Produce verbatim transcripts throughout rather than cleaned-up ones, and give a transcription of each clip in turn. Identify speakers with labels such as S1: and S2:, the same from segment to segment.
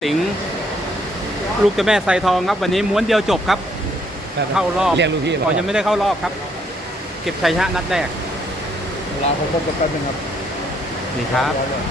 S1: สิงห์ลูกเจ้าแม่ไซทองครับวันนี้ม้วนเดียวจบครับเข้ารอบ
S2: เรียกลูกพี่เหรอ
S1: อ๋อยังไม่ได้เข้ารอบครับ เก็บชัยชนะนัดแรก
S2: เวลาเขาพบกันแป๊บนึงครับ
S1: นี่ครับ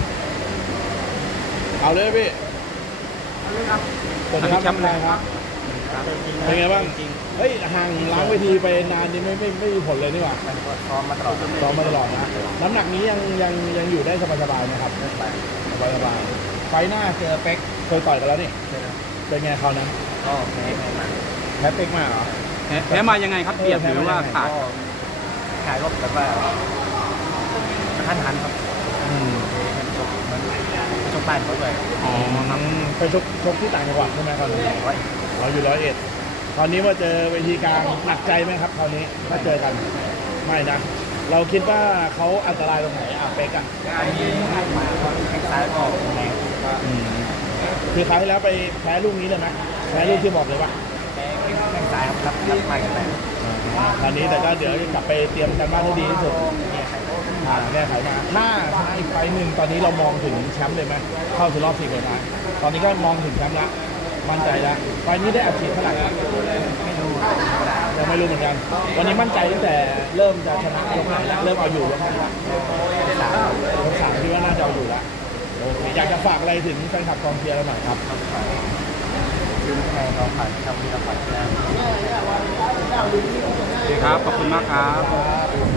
S2: เอาเลยพี่สวัสดีครับ
S1: แชมป์
S2: นายครับเป็นไงบ้างเฮ้ยห่างล้างเวทีไปนานนี่ไม่ไม่ไม่มีผลเลยนี่หว่า
S3: ซ้อมมาตลอด
S2: ซ้อมมาตลอดนะน้ำหนักนี้ยังยังยังอยู่ได้สบายๆนะครับสบายสบายๆไฟหน้าเจอเป็กเคยต่อยกันแล้วนี่เป็นไงคราวนั้น
S3: ก็แพ้ไปมา
S2: แพ้เป็กมาเหรอ
S1: แพ้แพ้มายังไงครับเบียดหรือว่าขาด
S3: ก็ขายรถแบบว่าทันหันครับ
S2: อืม
S3: ชกเหมือนชกบ้านเขาด้วย
S1: อ๋อครับ
S2: ไปชกชกที่ต่างจังหวัดใช่ไหมคราวนี้
S3: ไว้
S2: เราอยู่ร้อยเอ็ดคราวนี้มาเจอเวทีกลางหนักใจไหมครับคราวนี้ถ้าเจอกันไม่นะ เราคิดว่าเขาอันตรายตรงไหนอ่ะเป็กอ่ะ
S3: อันนี้ให้มาแข้งซ้ายก็แรง
S2: คือคราวที่แล้วไปแพ้ลูกนี้เลยไหมแพ้ลูกที่บอกเลยว่า
S3: แพ้แข้งซ้ายครับรับรับไปกันไป
S2: คราวนี้แต่ก็เดี๋ยวกลับไปเตรียมกันบ้านให้ดีที่สุด
S3: เนี่ยใครก็
S2: อ่าแก้ไขมาถ้าถ้าอีกไฟล์หนึ่งตอนนี้เรามองถึงแชมป์เลยไหมเข้าสู่รอบสี่คนท้ายตอนนี้ก็มองถึงแชมป์ละมั่นใจแล้วไฟล์นี้ได้อัดฉีดเท่าไหร่ครับ
S3: ไม่รู้
S2: ยังไม่รู้เหมือนกันวันนี้มั่นใจตั้งแต่เริ่มจะชนะยกไหนแล้วเริ่มเอาอยู่ยกไหนแล้ว
S3: ได้สาม
S2: ยกสามคิดว่าน่าจะเอาอยู่แล้วโอเคอยากจะฝากอะไรถึงแฟนคลับกองเชียร์เราหน่อยครับ
S3: ยืนข้างในเราผ่านทำที่เราผ่านแล้ว
S1: โอเคครับขอบคุณมากครับ
S2: ครับ